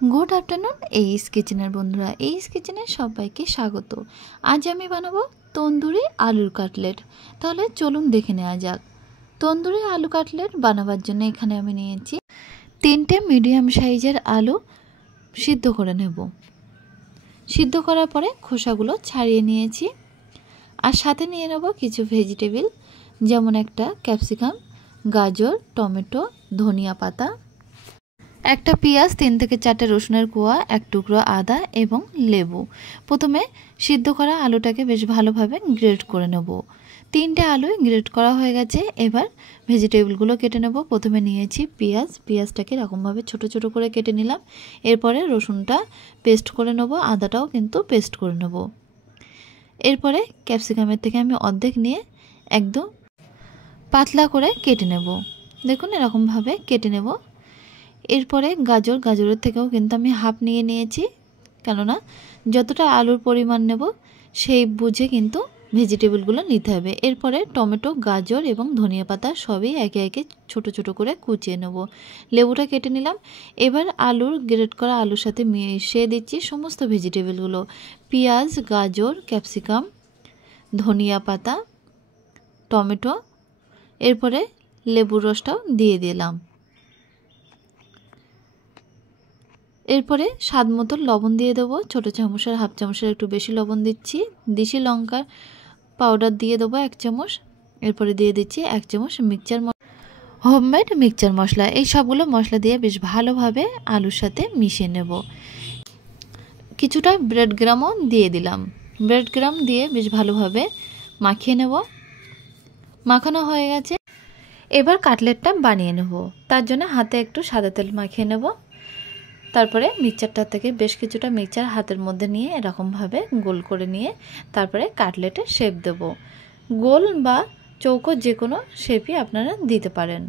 Good afternoon এইস কিচেনের বন্ধুরা, এইস কিচেনে সবাইকে স্বাগত। আজ আমি বানাবো তন্দুরি আলুর কাটলেট। তাহলে চলুন দেখে নেওয়া যাক। তন্দুরি আলু কাটলেট বানাবার জন্য এখানে আমি নিয়েছি 3টে মিডিয়াম সাইজের আলু সিদ্ধ করে নেব। সিদ্ধ করার পরে খোসাগুলো ছাড়িয়ে নিয়েছি। আর সাথে নিয়ে নেব কিছু ভেজিটেবল, যেমন একটা ক্যাপসিকাম, গাজর, টমেটো, ধনিয়া পাতা, একটা পেঁয়াজ, 3 থেকে 4টে রসুনের কোয়া, এক টুকরো আদা এবং লেবু। প্রথমে সিদ্ধ করা আলুটাকে বেশ ভালোভাবে গ্রেট করে নেব। 3টে আলুই গ্রেট করা হয়ে গেছে। এবার ভেজিটেবলগুলো কেটে নেব। প্রথমে নিয়েছি পেঁয়াজটাকে এরকমভাবে ছোট ছোট করে কেটে নিলাম। এরপরে রসুনটা পেস্ট করে নেব, আদাটাও কিন্তু পেস্ট করে নেব। এরপরে ক্যাপসিকামের থেকে আমি অর্ধেক নিয়ে একদম পাতলা করে কেটে নেব। দেখুন এরকমভাবে কেটে নেব। এরপরে গাজরের থেকেও কিন্তু আমি হাফ নিয়ে নিয়েছি, কেননা যতটা আলুর পরিমাণ নেব সেই বুঝে কিন্তু ভেজিটেবলগুলো নিতে হবে। এরপরে টমেটো, গাজর এবং ধনিয়া পাতা সবই একে একে ছোট ছোট করে কুচিয়ে নেব। লেবুটা কেটে নিলাম। এবার গ্রেট করা আলুর সাথে মিশিয়ে দিচ্ছি সমস্ত ভেজিটেবলগুলো, পেঁয়াজ, গাজর, ক্যাপসিকাম, ধনিয়া পাতা, টমেটো। এরপরে লেবুর রসটাও দিয়ে দিলাম। এরপরে স্বাদ মতো লবণ দিয়ে দেবো। ছোটো চামচের হাফ চামচের একটু বেশি লবণ দিচ্ছি। দেশি লঙ্কার পাউডার দিয়ে দেবো 1 চামচ। এরপরে দিয়ে দিচ্ছি 1 চামচ হোমমেড মিক্সচার মশলা। এই সবগুলো মশলা দিয়ে বেশ ভালোভাবে আলুর সাথে মিশিয়ে নেব। কিছুটা ব্রেড গ্রামও দিয়ে দিলাম। ব্রেড গ্রাম দিয়ে বেশ ভালোভাবে মাখিয়ে নেব। মাখানো হয়ে গেছে। এবার কাটলেটটা বানিয়ে নেব। তার জন্য হাতে একটু সাদা তেল মাখিয়ে নেব। তারপরে মিক্সচারটা থেকে বেশ কিছুটা মিক্সচার হাতের মধ্যে নিয়ে এরকমভাবে গোল করে নিয়ে তারপরে কাটলেটের শেপ দেব। গোল বা চৌকো যে কোনো শেপই আপনারা দিতে পারেন।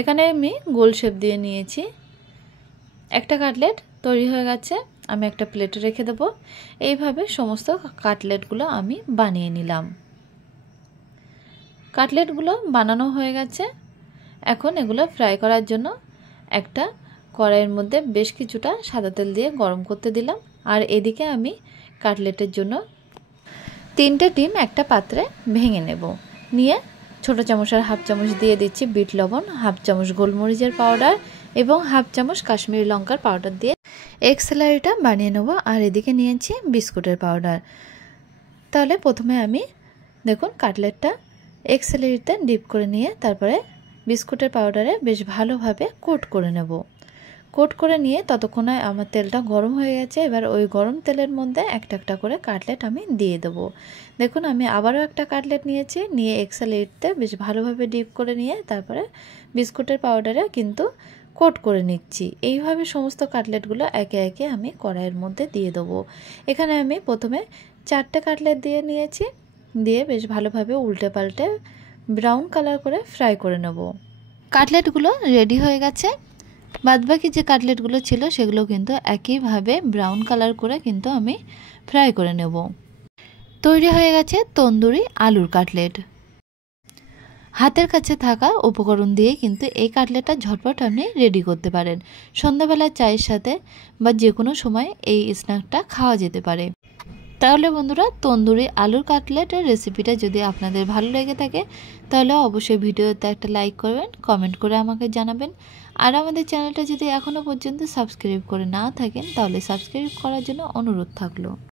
এখানে আমি গোল শেপ দিয়ে নিয়েছি। একটা কাটলেট তৈরি হয়ে গেছে। আমি একটা প্লেটে রেখে দেব। এইভাবে সমস্ত কাটলেটগুলো আমি বানিয়ে নিলাম। কাটলেটগুলো বানানো হয়ে গেছে। এখন এগুলো ফ্রাই করার জন্য একটা কড়াইয়ের মধ্যে বেশ কিছুটা সাদা তেল দিয়ে গরম করতে দিলাম। আর এদিকে আমি কাটলেটের জন্য 3টে ডিম একটা পাত্রে ভেঙে নেব। নিয়ে ছোটো চামচের হাফ চামচ দিয়ে দিচ্ছি বিট লবণ, হাফ চামচ গোলমরিচের পাউডার এবং হাফ চামচ কাশ্মীরি লঙ্কার পাউডার দিয়ে এগ স্যালারিটা বানিয়ে নেব। আর এদিকে নিয়েছি বিস্কুটের পাউডার। তাহলে প্রথমে আমি দেখুন কাটলেটটা এগ স্যালারিতে ডিপ করে নিয়ে তারপরে বিস্কুটের পাউডারে বেশ ভালোভাবে কোট করে নেব। কোট করে নিয়ে ততক্ষণে আমার তেলটা গরম হয়ে গেছে। এবার ওই গরম তেলের মধ্যে একটা একটা করে কাটলেট আমি দিয়ে দেবো। দেখুন আমি আবারও একটা কাটলেট নিয়েছি, নিয়ে এক্সেলেটতে বেশ ভালোভাবে ডিপ করে নিয়ে তারপরে বিস্কুটের পাউডারে কিন্তু কোট করে নিচ্ছি। এইভাবে সমস্ত কাটলেটগুলো একে একে আমি কড়াইয়ের মধ্যে দিয়ে দেবো। এখানে আমি প্রথমে 4টে কাটলেট দিয়ে নিয়েছি। দিয়ে বেশ ভালোভাবে উল্টে পাল্টে ব্রাউন কালার করে ফ্রাই করে নেব। কাটলেটগুলো রেডি হয়ে গেছে। বাদবাকি যে কাটলেটগুলো ছিল সেগুলো কিন্তু একইভাবে ব্রাউন কালার করে কিন্তু আমি ফ্রাই করে নেব। তৈরি হয়ে গেছে তন্দুরি আলুর কাটলেট। হাতের কাছে থাকা উপকরণ দিয়ে কিন্তু এই কাটলেটটা ঝটপট আপনি রেডি করতে পারেন। সন্ধ্যাবেলা চায়ের সাথে বা যে কোনো সময় এই স্ন্যাকটা খাওয়া যেতে পারে। তাহলে বন্ধুরা, তন্দুরি আলুর কাটলেটের রেসিপিটা যদি আপনাদের ভালো লেগে থাকে তাহলে অবশ্যই ভিডিওতে একটা লাইক করবেন, কমেন্ট করে আমাকে জানাবেন। আর আমাদের চ্যানেলটা যদি এখনও পর্যন্ত সাবস্ক্রাইব করে না থাকেন তাহলে সাবস্ক্রাইব করার জন্য অনুরোধ থাকলো।